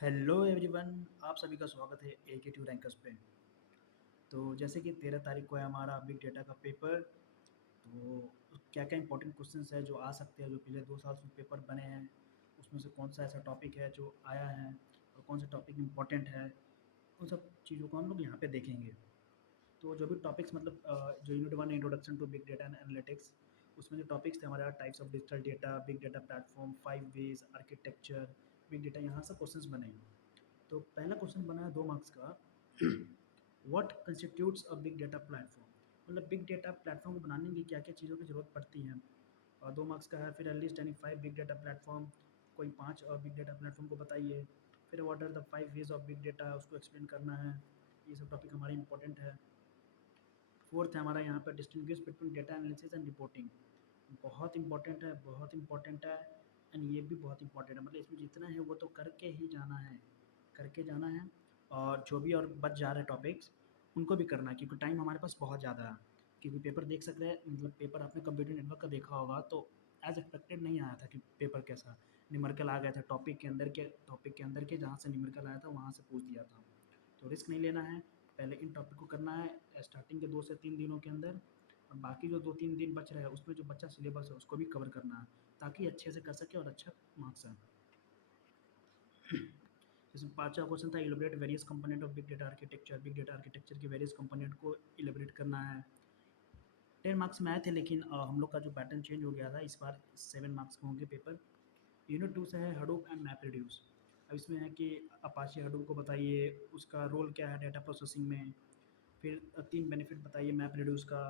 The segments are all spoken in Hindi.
हेलो एवरीवन, आप सभी का स्वागत है AK2 रैंकर्स पे। तो जैसे कि 13 तारीख को है हमारा बिग डेटा का पेपर। तो क्या क्या इंपॉर्टेंट क्वेश्चंस है जो आ सकते हैं, जो पिछले 2 साल से पेपर बने हैं, उसमें से कौन सा ऐसा टॉपिक है जो आया है और कौन सा टॉपिक इम्पोर्टेंट है, उन सब चीज़ों को हम लोग यहाँ पे देखेंगे। तो जो भी टॉपिक्स मतलब जो unit 1 introduction to big data and analytics, उसमें जो टॉपिक्स थे हमारे types of digital data, big data platform, 5 V's architecture, big data, यहाँ सब क्वेश्चंस बने हैं। तो पहला क्वेश्चन बना है 2 मार्क्स का। What constitutes a big data platform, मतलब बिग डेटा प्लेटफॉर्म को बनाने की क्या क्या चीज़ों की ज़रूरत पड़ती है। और 2 मार्क्स का है। फिर एटलीस्ट यानी 5 बिग डेटा प्लेटफॉर्म, कोई 5 बिग डेटा प्लेटफॉर्म को बताइए। फिर what are the 5 V's of big data, उसको एक्सप्लेन करना है। ये सब टॉपिक हमारे इंपॉर्टेंट है। फोर्थ है हमारा यहाँ पर distinguish between data analysis and reporting. बहुत इंपॉर्टेंट है, बहुत इंपॉर्टेंट है। एंड ये भी बहुत इंपॉर्टेंट है, मतलब इसमें जितना है वो तो करके ही जाना है, करके जाना है। और जो भी और बच जा रहे टॉपिक्स, उनको भी करना है, क्योंकि टाइम हमारे पास बहुत ज़्यादा है। क्योंकि पेपर देख सक रहे हैं, मतलब पेपर आपने कंप्यूटर नेटवर्क का देखा होगा, तो एज एक्सपेक्टेड नहीं आया था कि पेपर कैसा न्यूमेरिकल आ गया था। टॉपिक के अंदर के जहाँ से न्यूमेरिकल आया था वहाँ से पूछ दिया था। तो रिस्क नहीं लेना है, पहले इन टॉपिक को करना है स्टार्टिंग के 2 से 3 दिनों के अंदर। और बाकी जो 2-3 दिन बच रहा है उसमें जो बच्चा सिलेबस है उसको भी कवर करना है, ताकि अच्छे से कर सके और अच्छा मार्क्स आए। इसमें 5वां क्वेश्चन था elaborate various component of big data architecture के वेरियस कंपोनेंट को इलेबरेट करना है। 10 मार्क्स में आए थे, लेकिन हम लोग का जो पैटर्न चेंज हो गया था, इस बार 7 मार्क्स के होंगे पेपर। यूनिट 2 से है हडूप एंड मैप रिड्यूस। अब इसमें है कि अपाचे हडूप को बताइए, उसका रोल क्या है डेटा प्रोसेसिंग में। फिर 3 बेनिफिट बताइए मैप रिड्यूस का।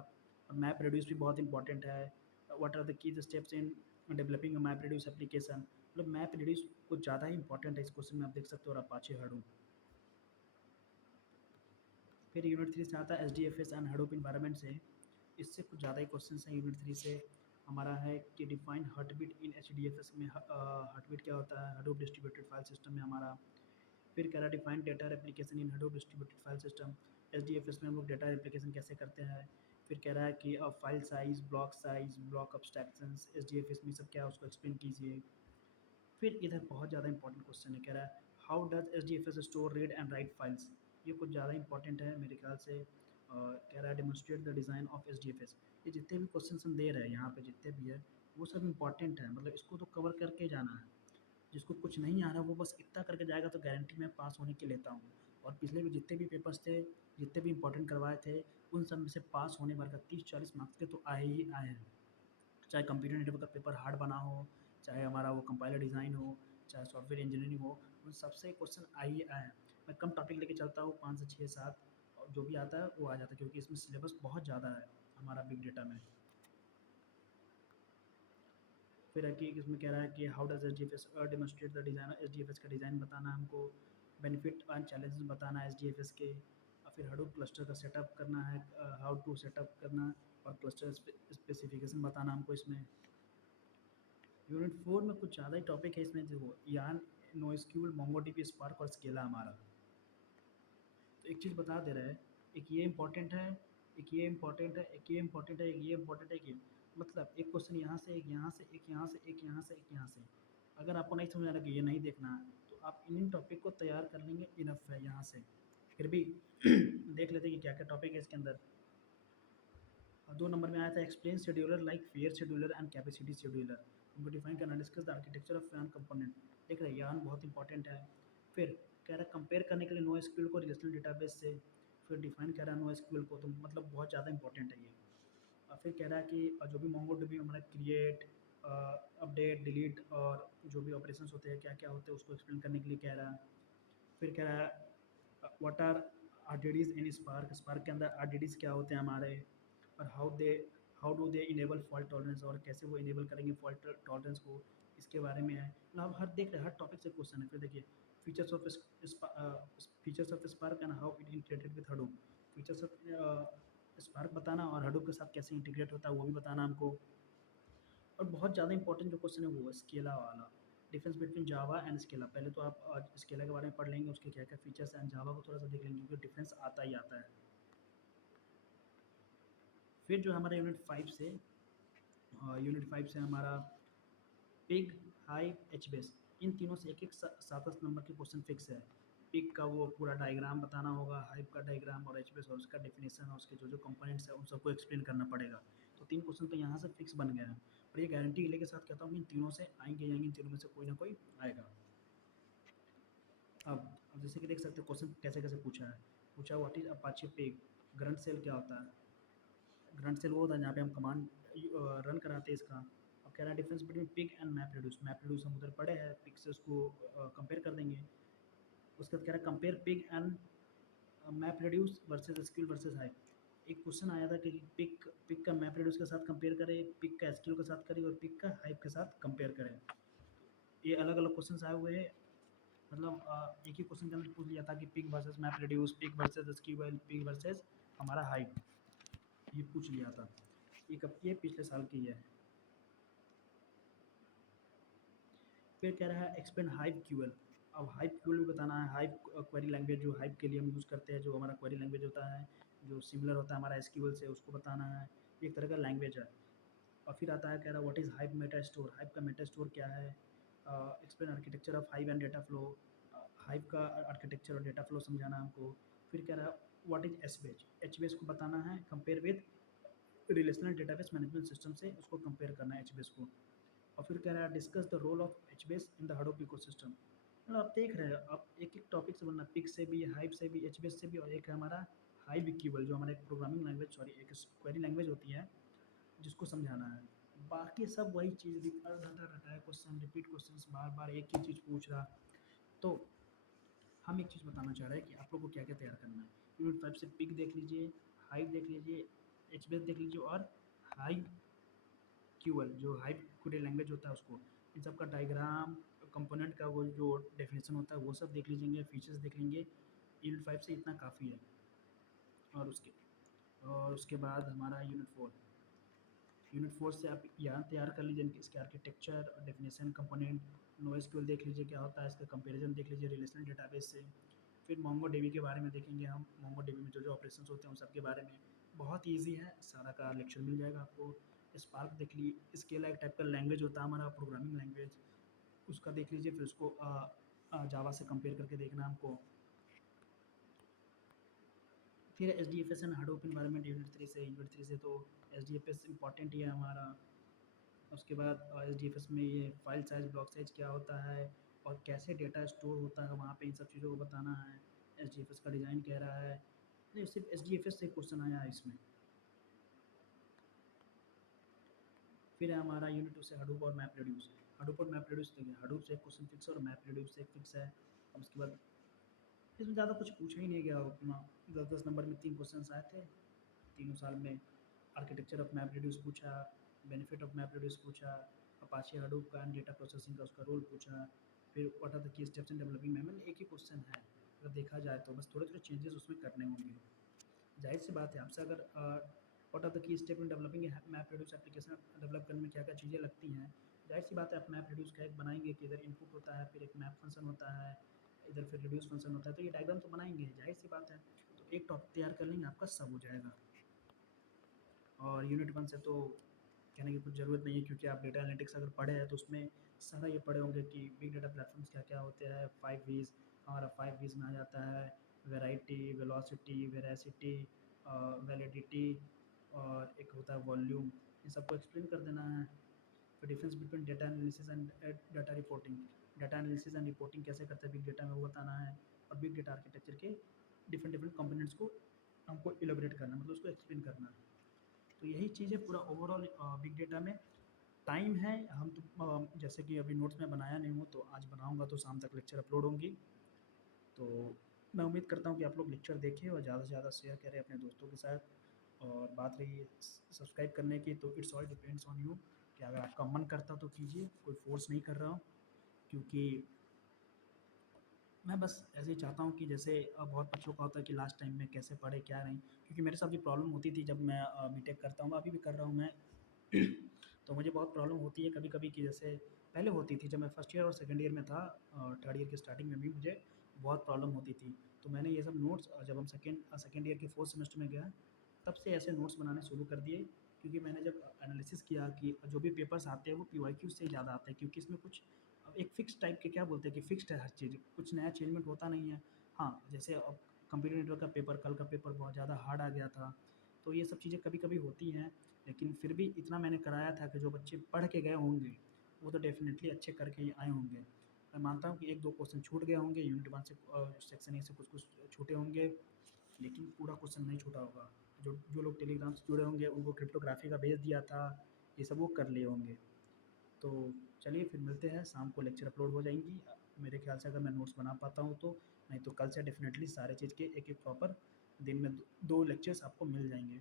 और मैप रिड्यूस भी बहुत इंपॉर्टेंट है। What are the keys steps in developing a map reduce application, मतलब मैप रिड्यूस कुछ ज़्यादा ही इंपॉर्टेंट है इस क्वेश्चन में, आप देख सकते हो। और अपाचे हडूप। फिर यूनिट 3 से आता है SDFS एंड हडूप इन्वायरमेंट से। इससे कुछ ज़्यादा ही क्वेश्चन हैं यूनिट 3 से। हमारा है कि डिफाइन हार्टबीट इन HDFS में। हार्टबीट क्या होता है हडूप डिस्ट्रीब्यूटेड फाइल सिस्टम में हमारा। फिर कह रहा है डिफाइन डेटा रेप्लिकेशन इन Hadoop distributed file system. SDFS में हम लोग डेटा रेप्लिकेशन कैसे करते हैं। फिर कह रहा है कि फाइल साइज, ब्लॉक अब्स्ट्रैक्शंस, SDFS में सब क्या है उसको एक्सप्लेन कीजिए। फिर इधर बहुत ज़्यादा इंपॉर्टेंट क्वेश्चन है, कह रहा है how does SDFS store read and right files. ये कुछ ज़्यादा इंपॉर्टेंट है मेरे ख्याल से। कह रहा है demonstrate the design of SDFS। ये जितने भी क्वेश्चन हम दे रहे हैं यहाँ पे, जितने भी है वो सब इंपॉर्टेंट है, मतलब इसको तो कवर करके जाना है। जिसको कुछ नहीं आ रहा वो बस इतना करके जाएगा तो गारंटी मैं पास होने की लेता हूँ। और पिछले भी जितने भी पेपर्स थे, जितने भी इंपॉर्टेंट करवाए थे, उन सब में से पास होने भर का 30-40 मार्क्स के तो आए ही आए हैं। चाहे कंप्यूटर नेटवर्क का पेपर हार्ड बना हो, चाहे हमारा वो कंपाइलर डिज़ाइन हो, चाहे सॉफ्टवेयर इंजीनियरिंग हो, उन सबसे क्वेश्चन आ ही आए हैं। मैं कम टॉपिक लेके चलता हूँ, 5 से 6-7, और जो भी आता है वो आ जाता है, क्योंकि इसमें सिलेबस बहुत ज़्यादा है हमारा बिग डेटा में। फिर है कि इसमें कह रहा है कि how does SDFS demonstrate the design, SDFS का डिज़ाइन बताना है हमको। बेनिफिट एंड चैलेंजेस बताना है SDFS के। और फिर हडूप क्लस्टर का सेटअप करना है, हाउ टू सेटअप करना। और क्लस्टर स्पेसिफिकेशन बताना हमको इसमें। यूनिट 4 में कुछ ज़्यादा ही टॉपिक है इसमें, देखो यान, नोएसक्यूएल, मोंगोडीबी, स्पार्क और स्केला हमारा। तो एक चीज़ बता दे रहा है, एक ये इंपॉर्टेंट है, एक ये इंपॉर्टेंट है, एक ये इंपॉर्टेंट है, एक ये इंपॉर्टेंट है, एक ये, मतलब एक क्वेश्चन यहाँ से, एक यहाँ से, एक यहाँ से, एक यहाँ से, एक यहाँ से। अगर आपको नहीं समझ आ रहा कि ये नहीं देखना है, तो आप इन टॉपिक को तैयार कर लेंगे, इनफ है यहाँ से। फिर भी देख लेते हैं कि क्या क्या टॉपिक है इसके अंदर। और 2 नंबर में आया था explain scheduler like fair scheduler and capacity scheduler. उनको डिफाइन करना, डिस्कस द आर्किटेक्चर ऑफ यान कंपोनेंट। देख रहे हैं यान बहुत इंपॉर्टेंट है। फिर कह रहा है कंपेयर करने के लिए नो एसक्यूएल को रिलेशनल डेटाबेस से। फिर डिफाइन कर रहा है नो एसक्यूएल को, तो मतलब बहुत ज़्यादा इंपॉर्टेंट है ये। और फिर कह रहा है कि जो भी मोंगोडीबी हमारा क्रिएट, अपडेट, डिलीट और जो भी ऑपरेशंस होते हैं क्या क्या होते हैं उसको एक्सप्लेन करने के लिए कह रहा है। फिर कह रहा है what are RDDs in Spark, Spark के अंदर आरडीडीज क्या होते हैं हमारे। और how do they enable fault tolerance, और कैसे वो इनेबल करेंगे फॉल्ट टॉलरेंस को, इसके बारे में है। मतलब हर देख रहे हर टॉपिक से क्वेश्चन है। फिर देखिए features of spark and how it integrated with Hadoop. Features of spark बताना और हडूप के साथ कैसे इंटीग्रेट होता है वो भी बताना हमको। और बहुत ज़्यादा इंपॉर्टेंट जो क्वेश्चन है वो है स्केला वाला, difference between Java and Scala. पहले तो आप स्केला के बारे में पढ़ लेंगे, उसके क्या क्या फीचर्स हैं, जावा को थोड़ा सा देख लेंगे क्योंकि डिफरेंस आता ही आता है। फिर जो हमारा यूनिट 5 से हमारा पिग, हाइव, एचबेस। इन तीनों से एक एक 7-10 नंबर के क्वेश्चन फिक्स है। पिक का वो पूरा डायग्राम बताना होगा, हाइप का डायग्राम और एचबीएस और उसका डेफिनेशन और उसके जो जो कंपोनेंट्स है उन सबको एक्सप्लेन करना पड़ेगा। तो 3 क्वेश्चन तो यहाँ से फिक्स बन गया है। और ये गारंटी के साथ कहता हूँ कि इन तीनों से आएँगे ही आएँगे, इन तीनों में से कोई ना कोई आएगा। अब जैसे कि देख सकते हो क्वेश्चन कैसे-कैसे पूछा है। पूछा what is Apache Pig? Grunt shell क्या होता है? ग्रंट सेल वो होता है जहाँ पे हम कमांड रन कराते हैं इसका। अब कह रहा है difference between pig and map reduce. Map reduce हम उधर पढ़े हैं, पिग से उसको कंपेयर कर देंगे। उसके बाद कह रहा है compare pig and map reduce versus SQL versus hype. एक क्वेश्चन आया था कि पिक पिक का मैप रिड्यूस के साथ कंपेयर करें, पिक का एसक्यूएल के साथ करें और पिक का हाइप के साथ कंपेयर करें। ये अलग-अलग क्वेश्चंस आए हुए हैं। मतलब एक ही क्वेश्चन के अंदर पूछ लिया था कि Pig versus map reduce, Pig versus SQL, Pig versus हमारा हाइप, ये पूछ लिया था। ये कब की है? पिछले साल की है। फिर कह रहा है एक्सपेंड हाइप क्यूएल। अब हाइप क्यूएल भी बताना है। हाइप क्वेरी लैंग्वेज जो हाइप के लिए हम यूज़ करते हैं, जो हमारा क्वेरी लैंग्वेज होता है, जो सिमिलर होता है हमारा एसक्यूएल से, उसको बताना है। ये एक तरह का लैंग्वेज है। और फिर आता है कह रहा है what is hype Meta store? Hype का मेटा स्टोर क्या है? Explain architecture of hype and data flow. Hype का आर्किटेक्चर और डेटा फ्लो समझाना है हमको। फिर कह रहा है व्हाट इज़ एचबेस? एचबेस को बताना है, compare with relational database management system से उसको कंपेयर करना है एचबेस को। और फिर कह रहा है discuss the role of HBS in the Hadoop ecosystem. मतलब आप देख रहे हैं, आप एक एक टॉपिक से बनना, पिक से भी, हाइप से भी, एचबीएस से भी, और एक है हमारा हाइव इक्यूबल जो हमारा एक प्रोग्रामिंग लैंग्वेज, सॉरी एक क्वेरी लैंग्वेज होती है जिसको समझाना है। बाकी सब वही चीज़ रटा रटा है, क्वेश्चन रिपीट क्वेश्चन, बार बार एक ही चीज़ पूछ रहा। तो हम एक चीज़ बताना चाह रहे हैं कि आप लोग को क्या क्या तैयार करना है। यूनिट 5 से पिक देख लीजिए, हाइव देख लीजिए, एचबीएस देख लीजिए और हाइव क्यूएल जो हाइप क्वेरी लैंग्वेज होता है उसको। इन सब का डायग्राम, कंपोनेंट का वो जो डेफिनेशन होता है वो सब देख लीजिए, फीचर्स देख लेंगे। यूनिट 5 से इतना काफ़ी है। और उसके बाद हमारा यूनिट 4 से आप यहाँ तैयार कर लीजिए इसके आर्किटेक्चर, डेफिनेशन, कंपोनेंट। नोएसक्यूएल देख लीजिए क्या होता है, इसका कंपैरिजन देख लीजिए रिलेशनल डेटाबेस से। फिर मोंगोडीबी के बारे में देखेंगे हम, मोंगोडीबी में जो जो ऑपरेशंस होते हैं उन सब के बारे में। बहुत ईजी है, सारा का लेक्चर मिल जाएगा आपको। स्पार्क देख लीजिए, स्केला एक टाइप का लैंग्वेज होता है हमारा प्रोग्रामिंग लैंग्वेज, उसका देख लीजिए। फिर उसको जावा से कंपेयर करके देखना हमको। फिर H D F S and Hadoop environment unit 3 से तो H D F S important ही है हमारा। उसके बाद एच डी एफ एस में ये फाइल साइज, ब्लॉक साइज क्या होता है और कैसे डेटा स्टोर होता है वहाँ पे, इन सब चीज़ों को बताना है। एच डी एफ एस का डिज़ाइन कह रहा है, नहीं सिर्फ एच डी एफ एस से क्वेश्चन आया है इसमें। फिर है हमारा यूनिट 2 से हडूप और मैप रिड्यूस। हडूप और मैप रिड्यूस देखिए, हडूप से एक क्वेश्चन फिक्स है और मैप रिड्यूस से एक फिक्स है। अब उसके बाद इसमें ज़्यादा कुछ पूछा ही नहीं गया उतना। 10-10 नंबर में 3 क्वेश्चंस आए थे तीनों साल में। आर्किटेक्चर ऑफ मैप रिड्यूस पूछा, बेनिफिट ऑफ मैप रिड्यूस पूछा, अपाचे हडूप का एंड डेटा प्रोसेसिंग का उसका रोल पूछा। फिर what are the key steps in developing map, मतलब एक ही क्वेश्चन है। अगर देखा जाए तो बस थोड़े थोड़े चेंजेस उसमें करने होंगे। जाहिर सी बात है आपसे अगर what are the key step in developing map reduce application, develop करने में क्या क्या चीज़ें लगती हैं, जाहिर सी बात है आप मैप रिड्यूस का एक बनाएंगे कि इधर इनपुट होता है, फिर एक मैप फंक्शन होता है, इधर फिर रिड्यूस फंक्शन होता है, तो ये डायग्राम तो बनाएंगे, जाहिर सी बात है। तो एक टॉपिक तैयार कर लेंगे, आपका सब हो जाएगा। और यूनिट 1 से तो कहने की कुछ ज़रूरत नहीं है, क्योंकि आप डेटा एनालिटिक्स अगर पढ़े हैं तो उसमें सारा ये पढ़े होंगे कि बिग डेटा प्लेटफॉर्म्स क्या क्या होते हैं। 5 V's, हमारा 5 V's में आ जाता है वैरायटी, वेलोसिटी, वेरासिटी, वैलिडिटी, और एक होता है वॉल्यूम। इन सबको एक्सप्लेन कर देना है। फिर difference between data analysis and data reporting. Data analysis and reporting कैसे करते हैं बिग डेटा में वो बताना है। और बिग डेटा आर्किटेक्चर के डिफरेंट डिफरेंट कंपोनेंट्स को हमको इलेबोरेट करना है, मतलब उसको एक्सप्लेन करना है। तो यही चीज़ है पूरा ओवरऑल बिग डेटा में। टाइम है, हम तो जैसे कि अभी नोट्स में बनाया नहीं हूँ, तो आज बनाऊँगा तो शाम तक लेक्चर अपलोड होंगी। तो मैं उम्मीद करता हूँ कि आप लोग लेक्चर देखें और ज़्यादा से ज़्यादा शेयर करें अपने दोस्तों के साथ। और बात रही सब्सक्राइब करने की, तो it's all depends on you कि अगर आपका मन करता तो कीजिए, कोई फोर्स नहीं कर रहा हूँ। क्योंकि मैं बस ऐसे ही चाहता हूँ कि जैसे बहुत बच्चों का होता है कि लास्ट टाइम में कैसे पढ़े क्या नहीं, क्योंकि मेरे साथ भी प्रॉब्लम होती थी जब मैं बीटेक करता हूँ, अभी भी कर रहा हूँ मैं। तो मुझे बहुत प्रॉब्लम होती है कभी-कभी कि जैसे पहले होती थी जब मैं फर्स्ट ईयर और सेकंड ईयर में था, थर्ड ईयर के स्टार्टिंग में भी मुझे बहुत प्रॉब्लम होती थी। तो मैंने ये सब नोट्स जब हम सेकंड ईयर के फोर्थ सेमेस्टर में गया, तब से ऐसे नोट्स बनाने शुरू कर दिए। क्योंकि मैंने जब एनालिसिस किया कि जो भी पेपर्स आते हैं वो पीवाईक्यू से ज़्यादा आते हैं, क्योंकि इसमें कुछ एक फ़िक्स टाइप के क्या बोलते हैं कि फ़िक्स्ड है हर चीज़, कुछ नया चेंजमेंट होता नहीं है। हाँ, जैसे अब कंप्यूटर नेटवर्क का पेपर, कल का पेपर बहुत ज़्यादा हार्ड आ गया था, तो ये सब चीज़ें कभी-कभी होती हैं, लेकिन फिर भी इतना मैंने कराया था कि जो बच्चे पढ़ के गए होंगे, वो तो डेफ़िनेटली अच्छे करके ही आए होंगे। मैं मानता हूँ कि 1-2 क्वेश्चन छूट गए होंगे, यूनिट 1 से सेक्शन ए से कुछ-कुछ छूटे होंगे, लेकिन पूरा क्वेश्चन नहीं छूटा होगा। जो जो लोग टेलीग्राम से जुड़े होंगे, उनको क्रिप्टोग्राफ़ी का भेज दिया था, ये सब वो कर लिए होंगे। तो चलिए फिर मिलते हैं, शाम को लेक्चर अपलोड हो जाएँगी। मेरे ख़्याल से अगर मैं नोट्स बना पाता हूँ तो, नहीं तो कल से डेफ़िनेटली सारे चीज़ के एक-एक प्रॉपर दिन में 2 लेक्चर्स आपको मिल जाएँगे।